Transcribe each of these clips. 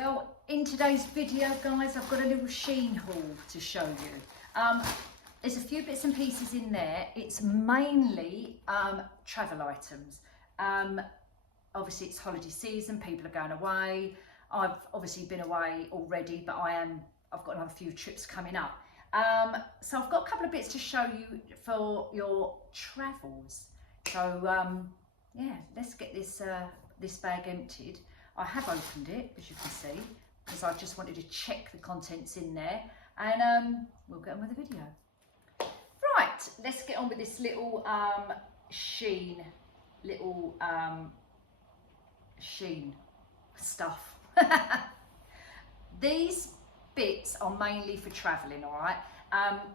Well, in today's video, guys, I've got a little SHEIN haul to show you. There's a few bits and pieces in there. It's mainly travel items. Obviously, it's holiday season. People are going away. I've obviously been away already, but I've got another few trips coming up. So I've got a couple of bits to show you for your travels. So yeah, let's get this bag emptied. I have opened it, as you can see, because I just wanted to check the contents in there, and we'll get on with the video. Right, let's get on with this little SHEIN stuff. These bits are mainly for travelling, all right?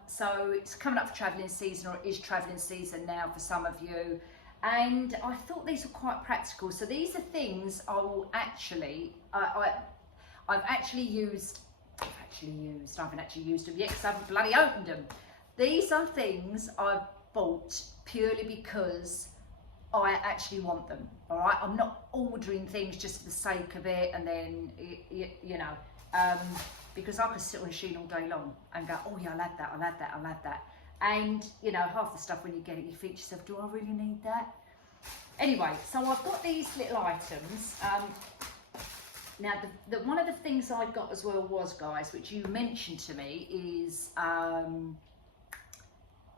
So it's coming up for travelling season, or it is travelling season now for some of you. And I thought these were quite practical. So these are things I will actually, I haven't actually used them yet because I haven't bloody opened them. These are things I've bought purely because I actually want them, all right? I'm not ordering things just for the sake of it, and then, you know, because I could sit on SHEIN all day long and go, oh yeah, I'll add that, I'll add that, I'll add that. And, you know, half the stuff when you get it, you think to yourself, do I really need that? Anyway, so I've got these little items. Now, one of the things I got as well was, guys, which you mentioned to me, is the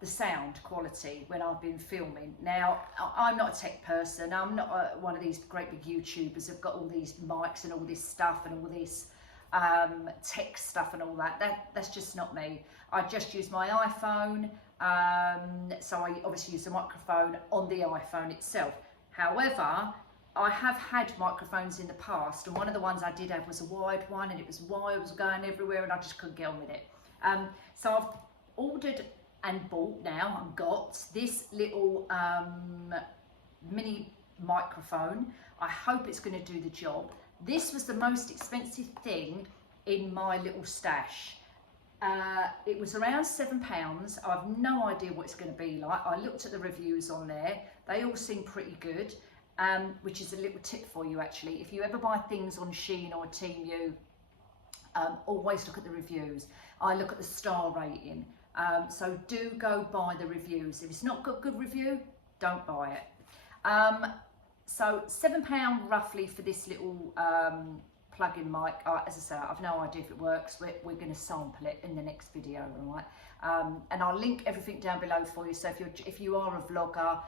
sound quality when I've been filming. Now, I'm not a tech person. I'm not one of these great big YouTubers who've got all these mics and all this stuff and all this tech stuff and all that. That's just not me. I just use my iPhone, so I obviously use the microphone on the iPhone itself. However, I have had microphones in the past, and one of the ones I did have was a wired one, and it was wired, was going everywhere, and I just couldn't get on with it. So I've ordered and bought now, and got this little mini microphone. I hope it's going to do the job. This was the most expensive thing in my little stash. It was around £7. I have no idea what it's going to be like. I looked at the reviews on there. They all seem pretty good, which is a little tip for you actually. If you ever buy things on SHEIN or Temu, always look at the reviews. I look at the star rating. So do go buy the reviews. If it's not got a good review, don't buy it. So £7 roughly for this little plug-in mic. As I say, I've no idea if it works. We're going to sample it in the next video, all right? And I'll link everything down below for you. So if you are a vlogger,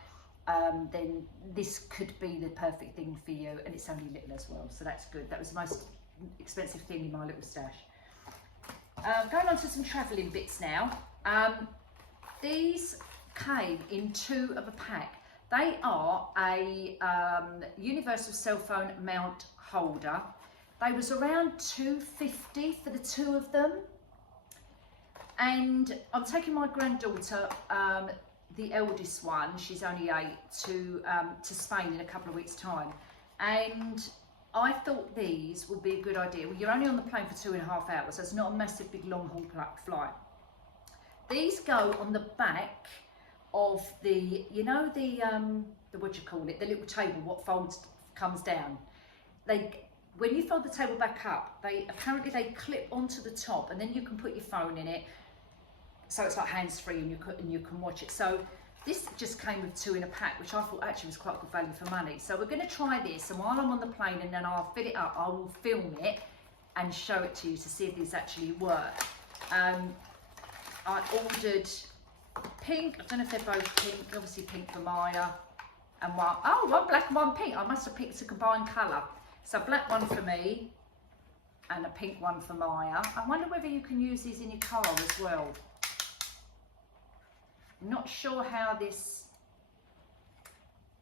then this could be the perfect thing for you, and it's only little as well, so that's good. That was the most expensive thing in my little stash. Going on to some travelling bits now. These came in 2 of a pack. They are a universal cell phone mount holder. They was around £2.50 for the 2 of them. And I'm taking my granddaughter, the eldest one, she's only 8, to Spain in a couple of weeks' time. And I thought these would be a good idea. Well, you're only on the plane for 2.5 hours, so it's not a massive big long haul flight. These go on the back of the, you know, the what do you call it, the little table what comes down. When you fold the table back up, apparently they clip onto the top, and then you can put your phone in it, so it's like hands-free, and you can watch it. So this just came with 2 in a pack, which I thought actually was quite good value for money. So we're going to try this, and while I'm on the plane and then I'll fill it up, I will film it and show it to you to see if these actually work. I ordered pink. I don't know if they're both pink. Obviously pink for Maya, and one black and one pink. I must have picked a combined colour. So black one for me and a pink one for Maya. I wonder whether you can use these in your car as well. I'm not sure how this.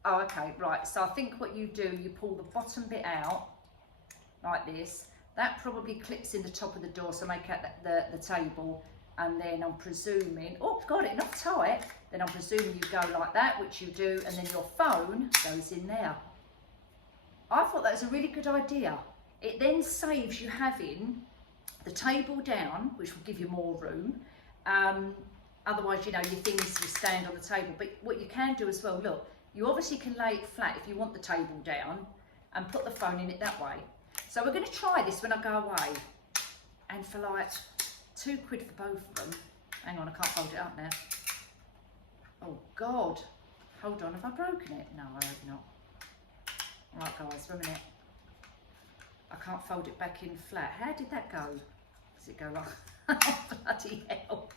Oh, okay, right. So I think what you do, you pull the bottom bit out like this. That probably clips in the top of the door, so make out the table. And then I'm presuming, oh, got it, not tight. Then I'm presuming you go like that, which you do, and then your phone goes in there. I thought that was a really good idea. It then saves you having the table down, which will give you more room. Otherwise, you know, your things will stand on the table. But what you can do as well, look, you obviously can lay it flat if you want the table down and put the phone in it that way. So we're going to try this when I go away. And for like £2 for both of them. Hang on, I can't fold it up now. Oh God. Hold on, have I broken it? No, I hope not. Right guys, 1 minute. I can't fold it back in flat. How did that go? Does it go like, oh, bloody hell.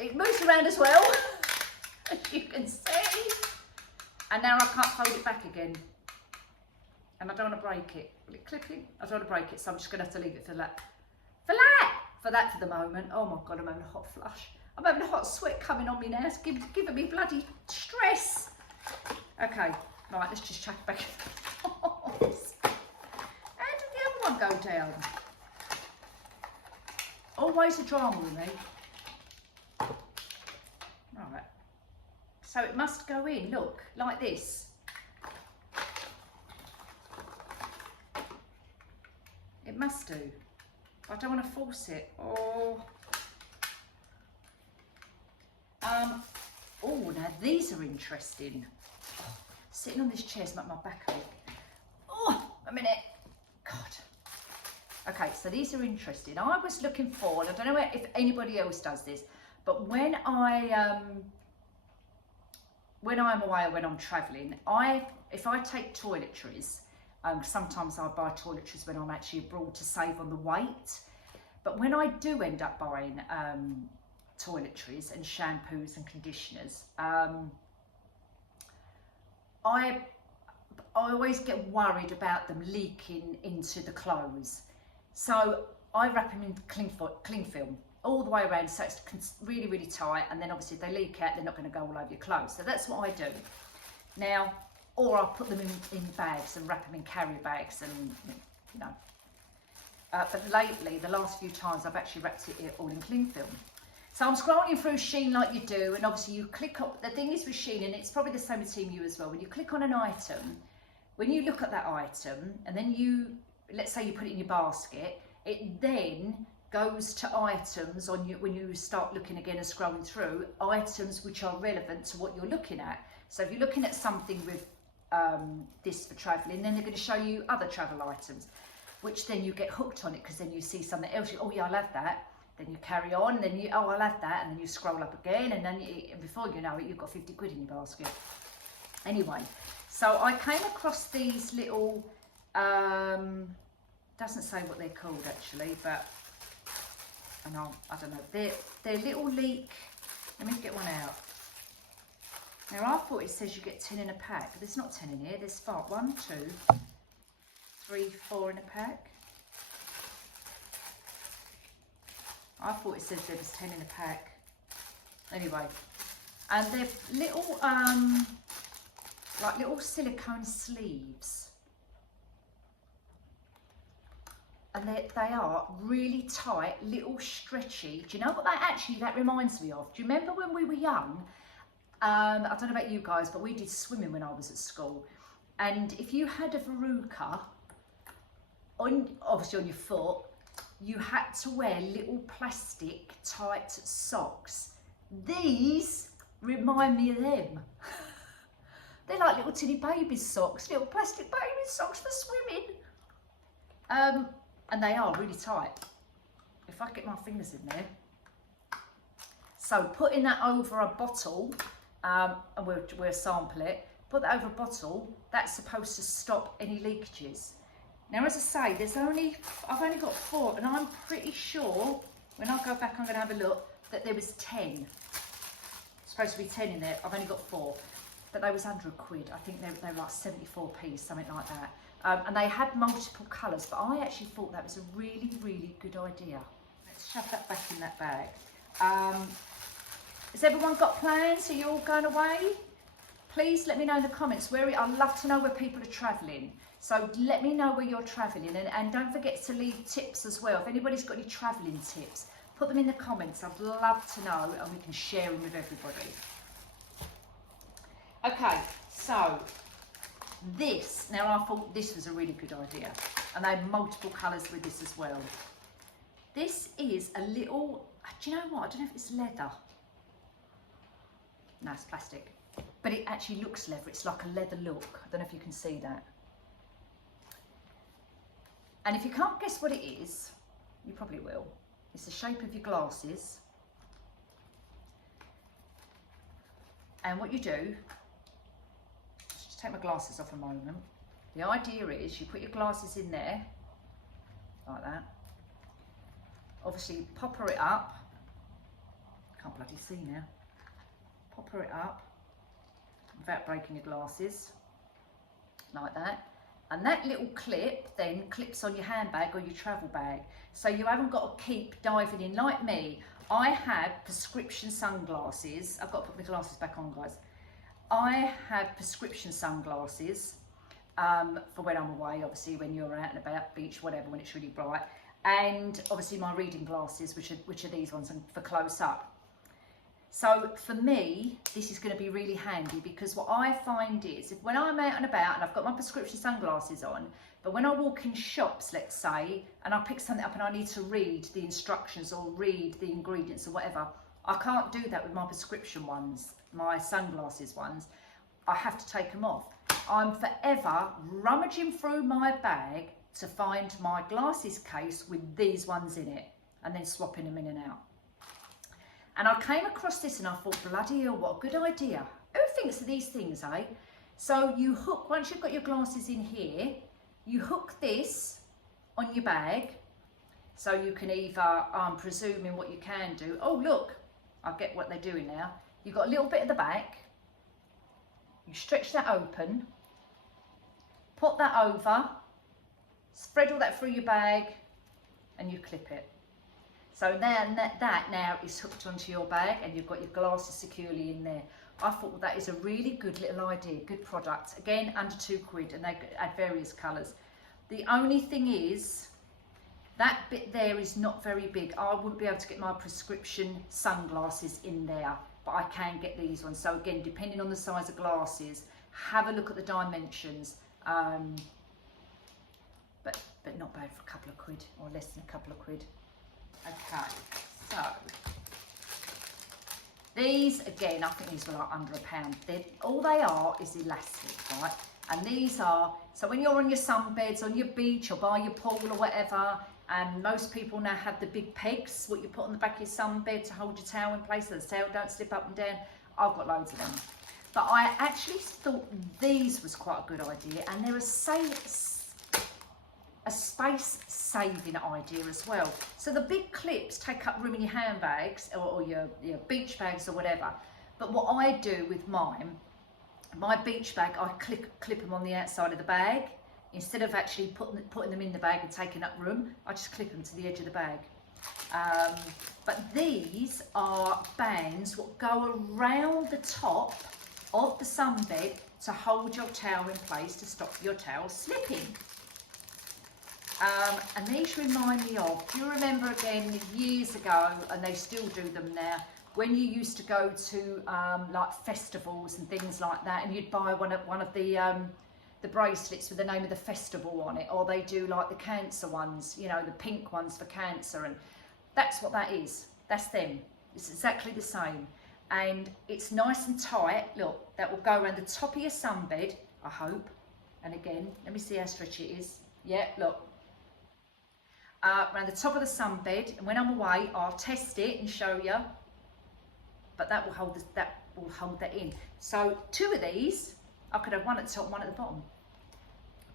It moves around as well, as you can see. And now I can't fold it back again. And I don't want to break it. Will it clip in? I don't want to break it, so I'm just going to have to leave it for that. For the moment. Oh my God, I'm having a hot flush. I'm having a hot sweat coming on me now. It's giving me bloody stress. Okay, right, let's just chuck it back. How did the other one go down? Always a drama with me. Right. So it must go in, look, like this. It must do. I don't want to force it. Oh, now these are interesting. Oh, sitting on this chair's made my back ache. Oh, a minute. God. Okay, so these are interesting. I was looking for, and I don't know if anybody else does this, but when I'm away or when I'm travelling, if I take toiletries, sometimes I buy toiletries when I'm actually abroad to save on the weight. But when I do end up buying toiletries and shampoos and conditioners, I always get worried about them leaking into the clothes. So I wrap them in cling film all the way around, so it's really, really tight, and then obviously if they leak out, they're not going to go all over your clothes. So that's what I do. Now, or I'll put them in bags and wrap them in carrier bags, and you know. But lately, the last few times, I've actually wrapped it all in cling film. So I'm scrolling through SHEIN like you do, and obviously you click up. The thing is with SHEIN, and it's probably the same with Team U as well, when you click on an item, when you look at that item, and then let's say you put it in your basket, it then goes to items on you when you start looking again and scrolling through, items which are relevant to what you're looking at. So if you're looking at something with this for travelling, then they're going to show you other travel items, which then you get hooked on it, because then you see something else, oh yeah, I'll have that. Then you carry on, and then oh, I'll have that, and then you scroll up again, and then before you know it, you've got 50 quid in your basket. Anyway, so I came across these little, doesn't say what they're called actually, but I don't know, they're little leak. Let me get one out. Now I thought it says you get 10 in a pack, but there's not 10 in here. There's 1, 2, 3, 4 in a pack. I thought it says there was 10 in a pack. Anyway, and they're little, like little silicone sleeves. And they are really tight, little stretchy. Do you know what that reminds me of? Do you remember when we were young? I don't know about you guys, but we did swimming when I was at school. And if you had a verruca, obviously on your foot, you had to wear little plastic tight socks. These remind me of them. They're like little tinny baby socks, little plastic baby socks for swimming. And they are really tight. If I get my fingers in there. So putting that over a bottle, and we'll sample it, put that over a bottle, that's supposed to stop any leakages. Now, as I say, I've only got 4, and I'm pretty sure, when I go back, I'm going to have a look, that there was 10. Supposed to be 10 in there. I've only got 4. But they was under £1. I think they were like 74p, something like that. And they had multiple colours, but I actually thought that was a really, really good idea. Let's shove that back in that bag. Has everyone got plans? Are you all going away? Please let me know in the comments. I'd love to know where people are travelling. So let me know where you're travelling, and don't forget to leave tips as well. If anybody's got any travelling tips, put them in the comments. I'd love to know, and we can share them with everybody. Okay, so now I thought this was a really good idea, and they had multiple colours with this as well. This is a little, do you know what? I don't know if it's leather. No, it's plastic. but it actually looks leather. It's like a leather look. I don't know if you can see that. And if you can't guess what it is, you probably will. It's the shape of your glasses. And what you do, just take my glasses off a moment. The idea is you put your glasses in there, like that. Obviously, popper it up. Can't bloody see now. Popper it up without breaking your glasses, like that. And that little clip then clips on your handbag or your travel bag. So you haven't got to keep diving in. Like me, I have prescription sunglasses. I've got to put my glasses back on, guys. I have prescription sunglasses for when I'm away, obviously when you're out and about, beach, whatever, when it's really bright. And obviously my reading glasses, which are these ones for close up. So for me, this is going to be really handy, because what I find is, if when I'm out and about and I've got my prescription sunglasses on, but when I walk in shops, let's say, and I pick something up and I need to read the instructions or read the ingredients or whatever, I can't do that with my prescription ones, my sunglasses ones. I have to take them off. I'm forever rummaging through my bag to find my glasses case with these ones in it, and then swapping them in and out. And I came across this and I thought, bloody hell, what a good idea. Who thinks of these things, eh? So you hook, once you've got your glasses in here, you hook this on your bag. So you can either, I'm presuming what you can do. Oh, look, I get what they're doing now. You've got a little bit at the back. You stretch that open, put that over, spread all that through your bag, and you clip it. So then that now is hooked onto your bag, and you've got your glasses securely in there. I thought, well, that is a really good little idea, good product. Again, under £2, and they add various colours. The only thing is, that bit there is not very big. I wouldn't be able to get my prescription sunglasses in there, but I can get these ones. So again, depending on the size of glasses, have a look at the dimensions. But not bad for a couple of quid, or less than a couple of quid. Okay, so these, again, I think these were like under £1. All they are is elastic, right? And these are, so when you're on your sunbeds, on your beach or by your pool or whatever, and most people now have the big pegs, what you put on the back of your sunbed to hold your towel in place so the towel don't slip up and down. I've got loads of them. But I actually thought these was quite a good idea, and they're a space saving idea as well. So the big clips take up room in your handbags or your beach bags or whatever. But what I do with mine, my beach bag, I clip them on the outside of the bag. Instead of actually putting them in the bag and taking up room, I just clip them to the edge of the bag. But these are bands what go around the top of the sunbed to hold your towel in place to stop your towel slipping. And these remind me of, do you remember again years ago, and they still do them now, when you used to go to like festivals and things like that, and you'd buy one of the bracelets with the name of the festival on it, or they do like the cancer ones, you know, the pink ones for cancer, and that's what that is. That's them. It's exactly the same, and it's nice and tight. Look, that will go around the top of your sunbed, I hope. And again, let me see how stretchy it is. Yeah, look. Around the top of the sunbed, and when I'm away, I'll test it and show you. But that will hold that in. So 2 of these, I could have one at the top, one at the bottom.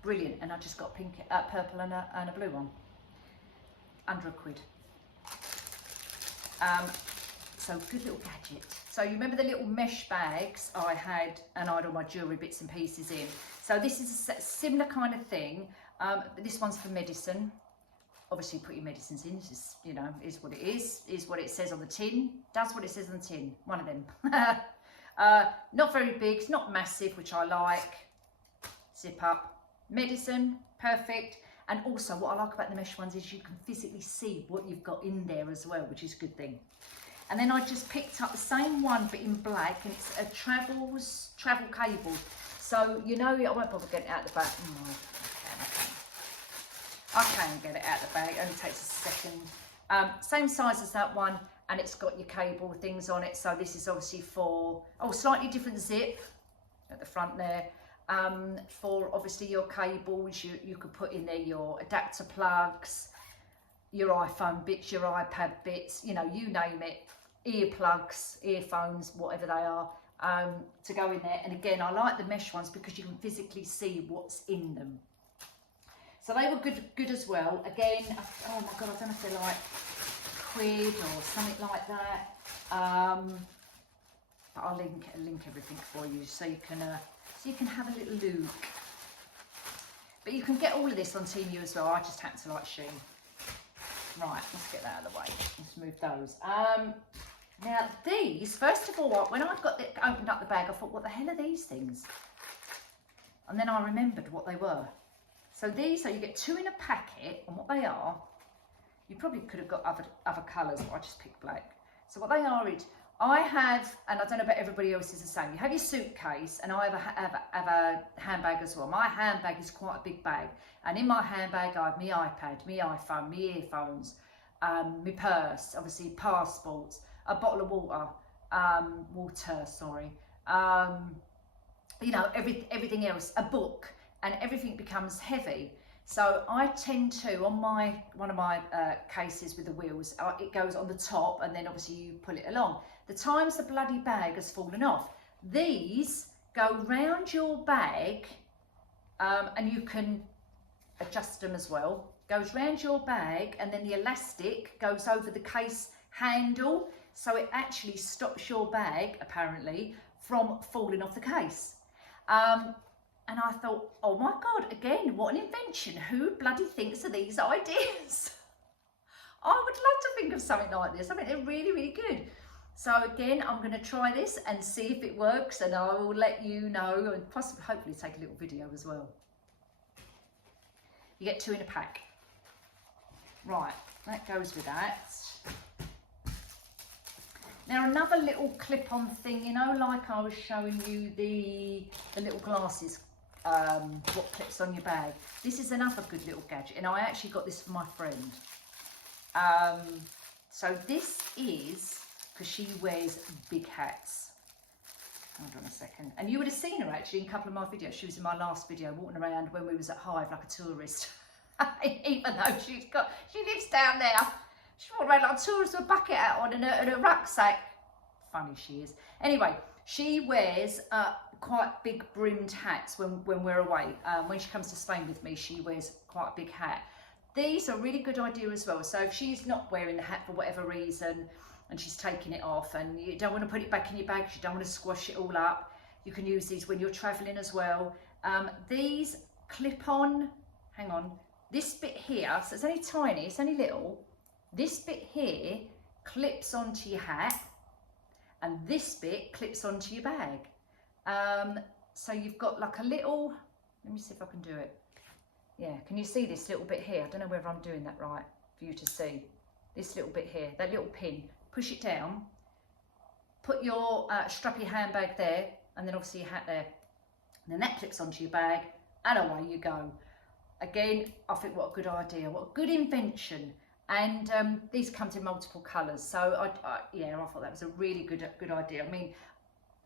Brilliant. And I just got pink, purple, and a blue one. Under £1. So good little gadget. So you remember the little mesh bags I had, and I had all my jewellery bits and pieces in. So this is a similar kind of thing, but this one's for medicine. Obviously put your medicines in, it's just, you know, is what it is what it says on the tin, does what it says on the tin, one of them. Not very big, it's not massive, which I like. Zip up, medicine, perfect. And also what I like about the mesh ones is you can physically see what you've got in there as well, which is a good thing. And then I just picked up the same one but in black, and it's a travel cable. So, you know, I won't bother getting it out the back. I can get it out of the bag, it only takes a second. Same size as that one, and it's got your cable things on it. So this is obviously for, slightly different zip. at the front there. For obviously your cables, you could put in there your adapter plugs, your iPhone bits, your iPad bits, you know, you name it, earplugs, earphones, whatever they are, to go in there. And again, I like the mesh ones because you can physically see what's in them. So they were good as well. Again, oh my God, I don't know if they're like quid or something like that. But I'll link everything for you so you can have a little look. But you can get all of this on Temu as well. I just happen to like SHEIN. Right, let's get that out of the way. Let's move those. Now these, first of all, when I opened up the bag, I thought, what the hell are these things? And then I remembered what they were. So these are, you get 2 in a packet, and what they are, you probably could have got other colours, but I just picked black. So what they are is, I have, and I don't know about everybody else is the same, you have your suitcase, and I have a handbag as well. My handbag is quite a big bag, and in my handbag I have my iPad, my iPhone, my earphones, my purse, obviously passports, a bottle of water, you know, everything else, a book, and everything becomes heavy. So I tend to, on one of my cases with the wheels, it goes on the top, and then obviously you pull it along. The times the bloody bag has fallen off, these go round your bag, and you can adjust them as well. Goes round your bag, and then the elastic goes over the case handle, so it actually stops your bag, apparently, from falling off the case. And I thought, oh my God, again, what an invention. Who bloody thinks of these ideas? I would love to think of something like this. I mean, they're really, really good. So again, I'm going to try this and see if it works, and I will let you know, and possibly, hopefully take a little video as well. You get 2 in a pack. Right, that goes with that. Now another little clip-on thing, you know, like I was showing you the little glasses, what clips on your bag. This is another good little gadget, and I actually got this for my friend. So this is, because she wears big hats. Hold on a second. And you would have seen her actually in a couple of my videos. She was in my last video walking around when we was at Hive like a tourist. Even though she lives down there. She walked around like a tourist with a bucket hat on and a rucksack. Funny she is. Anyway, she wears quite big brimmed hats when we're away. When she comes to Spain with me, she wears quite a big hat. These are a really good idea as well. So if she's not wearing the hat for whatever reason and she's taking it off and you don't want to put it back in your bag, you don't want to squash it all up, you can use these when you're traveling as well. These clip on, hang on, this bit here, so it's only tiny, it's only little. This bit here clips onto your hat, and this bit clips onto your bag. So you've got like a little, let me see if I can do it. Yeah, can you see this little bit here? I don't know whether I'm doing that right for you to see. This little bit here, that little pin, push it down, put your strappy handbag there, and then obviously your hat there. And then that clips onto your bag, and away you go. Again, I think what a good idea, what a good invention. And these comes in multiple colours, so yeah, I thought that was a really good idea. I mean,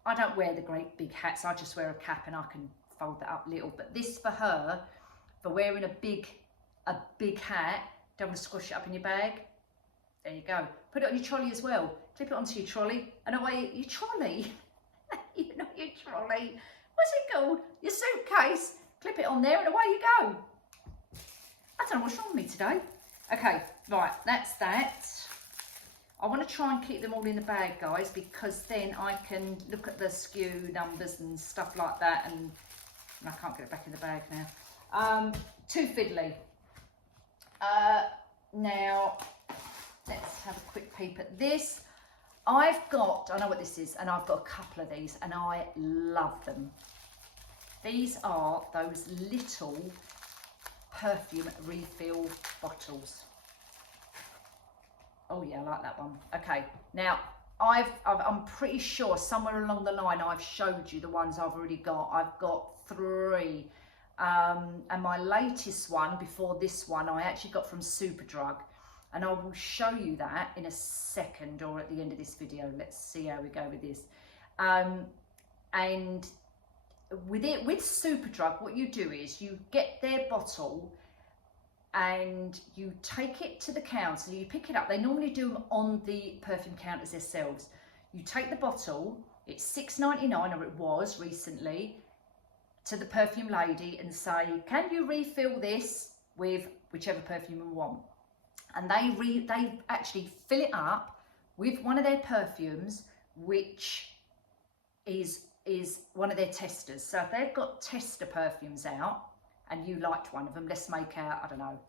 I don't wear the great big hats, I just wear a cap and I can fold that up a little. But this for her, for wearing a big hat, don't want to squash it up in your bag. There you go. Put it on your trolley as well. Clip it onto your trolley, and away your trolley. You know your trolley. What's it called? Your suitcase. Clip it on there, and away you go. I don't know what's wrong with me today. Okay, right, that's that. I want to try and keep them all in the bag, guys, because then I can look at the SKU numbers and stuff like that, and I can't get it back in the bag now. Too fiddly. Now, let's have a quick peep at this. I've got, I know what this is, and I've got a couple of these, and I love them. These are those little perfume refill bottles. Oh yeah, I like that one. Okay, now I'm pretty sure somewhere along the line I've showed you the ones I've already got. I've got 3, and my latest one before this one I actually got from Superdrug, and I will show you that in a second or at the end of this video. Let's see how we go with this. And with Superdrug, what you do is you get their bottle and you take it to the counter, you pick it up. They normally do them on the perfume counters themselves. You take the bottle, it's $6.99, or it was recently, to the perfume lady and say, can you refill this with whichever perfume you want? And they actually fill it up with one of their perfumes, which is one of their testers. So if they've got tester perfumes out and you liked one of them, let's make out, I don't know,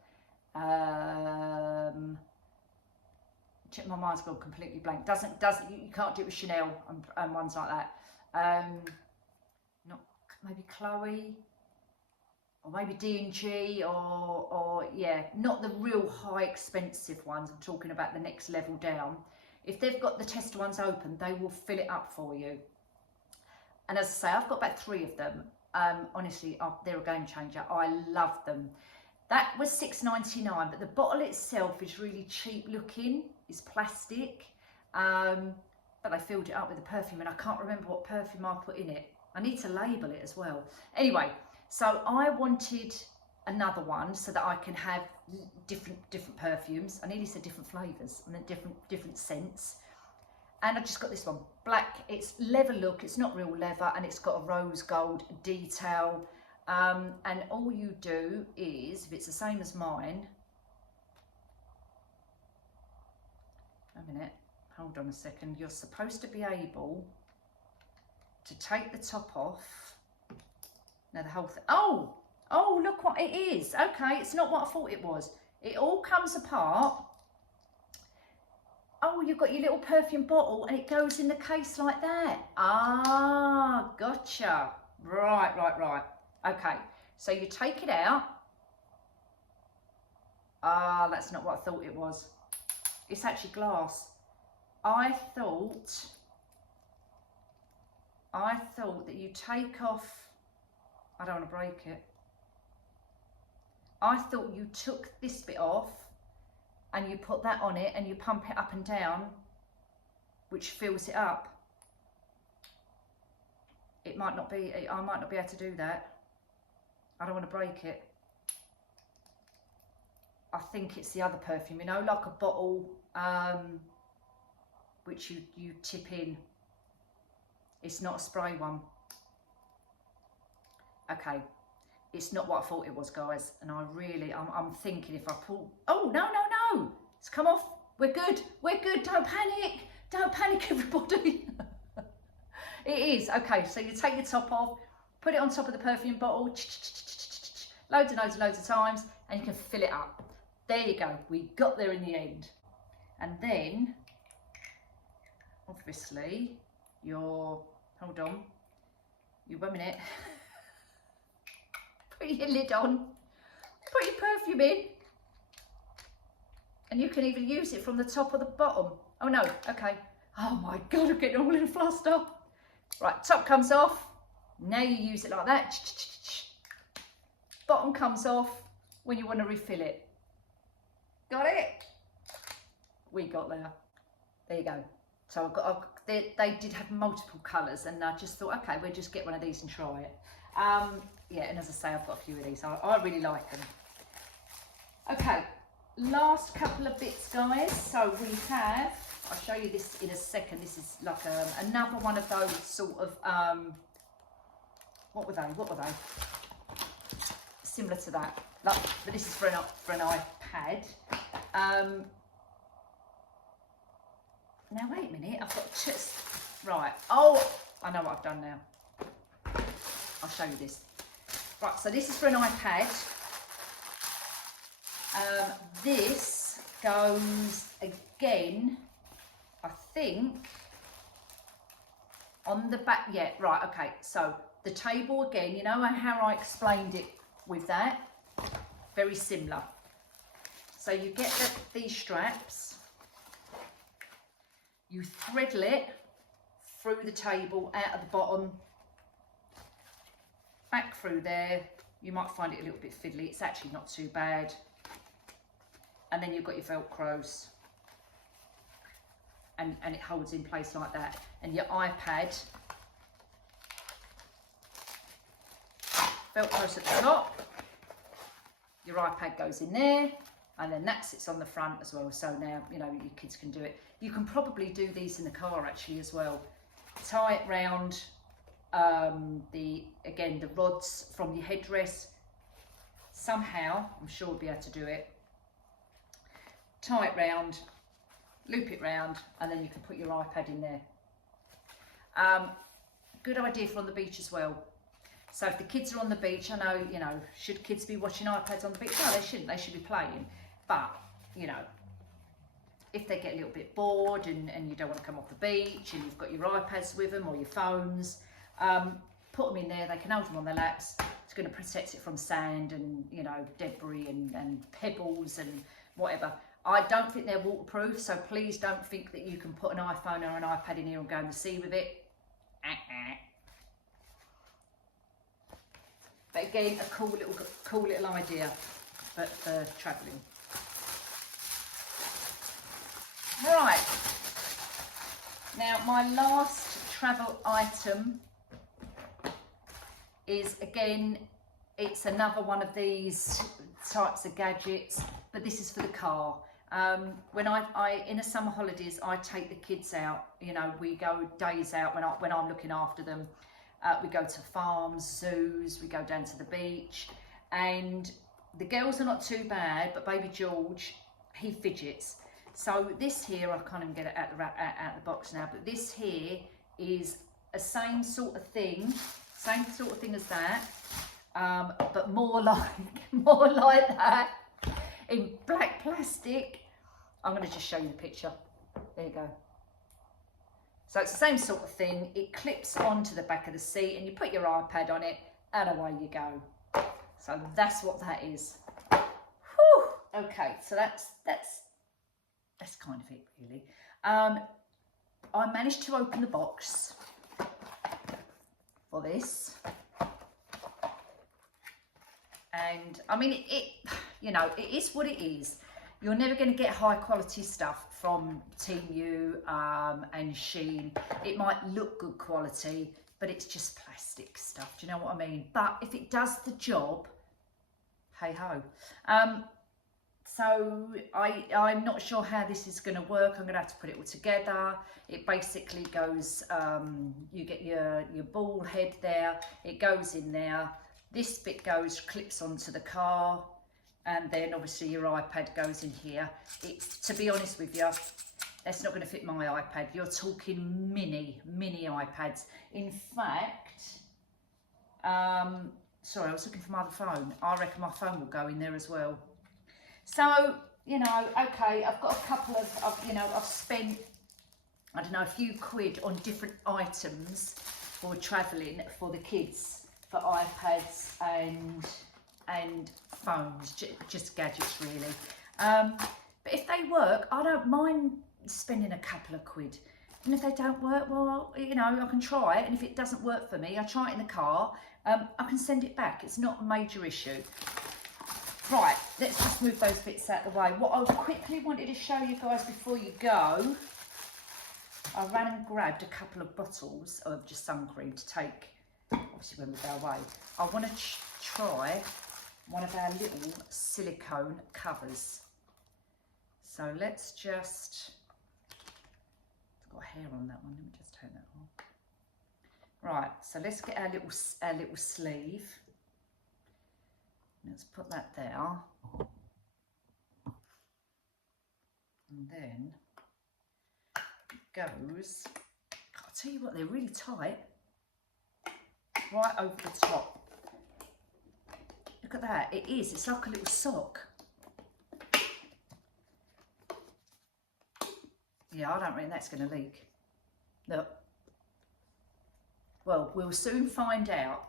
my mind's gone completely blank. You can't do it with Chanel and ones like that. Not maybe Chloe, or maybe D&G, or yeah, not the real high expensive ones. I'm talking about the next level down. If they've got the tester ones open, they will fill it up for you. And as I say, I've got about 3 of them. Honestly, they're a game changer. I love them. That was $6.99, but the bottle itself is really cheap looking. It's plastic, but they filled it up with the perfume, and I can't remember what perfume I put in it. I need to label it as well. Anyway, so I wanted another one so that I can have different perfumes. I nearly said different flavours and then different scents. And I just got this one, black. It's leather look, it's not real leather, and it's got a rose gold detail. And all you do is, if it's the same as mine, a minute, hold on a second, you're supposed to be able to take the top off. Now the whole thing, oh, look what it is. Okay, it's not what I thought it was. It all comes apart. Oh, you've got your little perfume bottle and it goes in the case like that. Ah, gotcha. Right. Okay, so you take it out. Ah, that's not what I thought it was. It's actually glass. I thought that you take off, I don't want to break it. I thought you took this bit off and you put that on it and you pump it up and down, which fills it up. It might not be, I might not be able to do that. I don't want to break it. I think it's the other perfume, you know, like a bottle, which you tip in. It's not a spray one. Okay, it's not what I thought it was, guys. And I'm thinking if I pull, oh, no, it's come off. We're good, don't panic everybody. It is, okay, so you take your top off, put it on top of the perfume bottle, loads of times, and you can fill it up. There you go, we got there in the end. And then, obviously, hold on, wait a minute, put your lid on, put your perfume in, and you can even use it from the top or the bottom. Oh no, okay. Oh my God, I'm getting all in a fluster. Right, top comes off. Now you use it like that. Bottom comes off when you want to refill it. Got it? We got there. There you go. So they did have multiple colours, and I just thought, okay, we'll just get one of these and try it. Yeah, and as I say, I've got a few of these. I really like them. Okay, last couple of bits, guys. So we have, I'll show you this in a second. This is like another one of those sort of, what were they? Similar to that. Like, but this is for an iPad. Now wait a minute, I've got just, right. Oh, I know what I've done now. I'll show you this. Right, so this is for an iPad. This goes again, I think, on the back. Yeah, right, okay. So the table again, you know how I explained it with that? Very similar. So you get these straps, you threadle it through the table, out of the bottom, back through there. You might find it a little bit fiddly. It's actually not too bad. And then you've got your Velcros, and it holds in place like that. And your iPad Velcro's at the top. Your iPad goes in there, and then that sits on the front as well. So now, you know, your kids can do it. You can probably do these in the car actually as well. Tie it round the rods from your headrest. Somehow, I'm sure we'll be able to do it. Tie it round, loop it round, and then you can put your iPad in there. Good idea for on the beach as well. So if the kids are on the beach, I know, you know, should kids be watching iPads on the beach? No, they shouldn't. They should be playing. But, you know, if they get a little bit bored and you don't want to come off the beach and you've got your iPads with them or your phones, put them in there. They can hold them on their laps. It's going to protect it from sand and, you know, debris and pebbles and whatever. I don't think they're waterproof, so please don't think that you can put an iPhone or an iPad in here and go in the sea with it. But again, a cool little idea for travelling. Right, now my last travel item is, again, it's another one of these types of gadgets, but this is for the car. When I in the summer holidays, I take the kids out. You know, we go days out when I'm looking after them. We go to farms, zoos, we go down to the beach, and the girls are not too bad, but baby George, he fidgets. So this here, I can't even get it out the box now, but this here is a same sort of thing as that, but more like that, in black plastic. I'm going to just show you the picture. There you go. So it's the same sort of thing. It clips onto the back of the seat and you put your iPad on it and away you go. So that's what that is. Whew. Okay, so that's kind of it really. I managed to open the box for this. And I mean, it you know, it is what it is. You're never going to get high quality stuff from Temu and SHEIN. It might look good quality, but it's just plastic stuff. Do you know what I mean? But if it does the job, hey ho. So I'm not sure how this is going to work. I'm going to have to put it all together. It basically goes, you get your ball head there. It goes in there. This bit clips onto the car. And then obviously your iPad goes in here. It's, to be honest with you, that's not going to fit my iPad. You're talking mini iPads. In fact, sorry, I was looking for my other phone. I reckon my phone will go in there as well. So, you know, okay, I've got a couple of, you know, I've spent, I don't know, a few quid on different items for travelling for the kids, for iPads and phones, just gadgets really. But if they work, I don't mind spending a couple of quid. And if they don't work, well, you know, I can try it. And if it doesn't work for me, I try it in the car. I can send it back. It's not a major issue. Right, let's just move those bits out of the way. What I quickly wanted to show you guys before you go, I ran and grabbed a couple of bottles of just sun cream to take, obviously when we go away. I want to try one of our little silicone covers. So let's just, it's got hair on that one, let me just turn that on. Right, so let's get our little sleeve. Let's put that there. And then it goes, I'll tell you what, they're really tight, right over the top. Look at that, it is, it's like a little sock. Yeah, I don't reckon that's going to leak. Look. Well, we'll soon find out.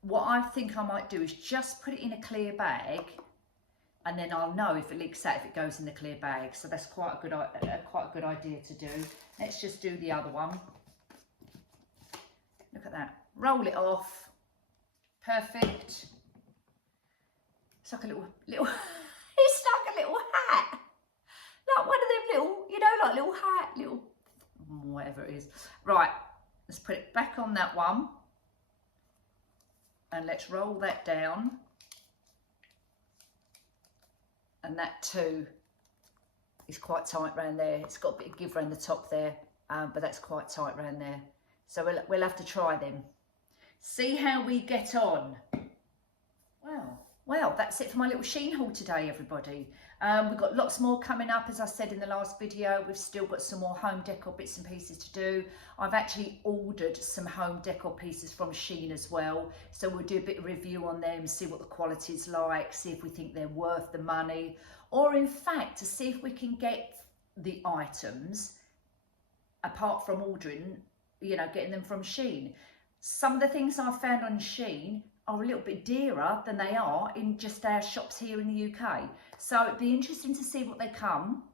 What I think I might do is just put it in a clear bag, and then I'll know if it leaks out if it goes in the clear bag. So that's quite a good idea to do. Let's just do the other one. Look at that. Roll it off. Perfect. It's like a little it's like a little hat. Like one of them little, you know, like little hat, little whatever it is. Right, let's put it back on that one. And let's roll that down. And that too is quite tight around there. It's got a bit of give around the top there, but that's quite tight around there. So we'll have to try them. See how we get on. Wow. Well, that's it for my little SHEIN haul today, everybody. We've got lots more coming up, as I said in the last video. We've still got some more home decor bits and pieces to do. I've actually ordered some home decor pieces from SHEIN as well. So we'll do a bit of review on them, see what the quality's like, see if we think they're worth the money, or in fact, to see if we can get the items, apart from ordering, you know, getting them from SHEIN. Some of the things I found on SHEIN are a little bit dearer than they are in just our shops here in the UK. So it'd be interesting to see what they come.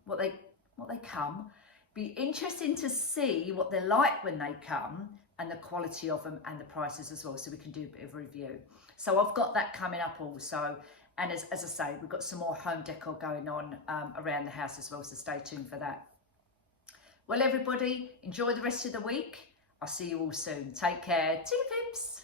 Be interesting to see what they're like when they come, and the quality of them and the prices as well, so we can do a bit of a review. So I've got that coming up also. And as I say, we've got some more home decor going on around the house as well, so stay tuned for that. Well, everybody, enjoy the rest of the week. I'll see you all soon. Take care. Two pips.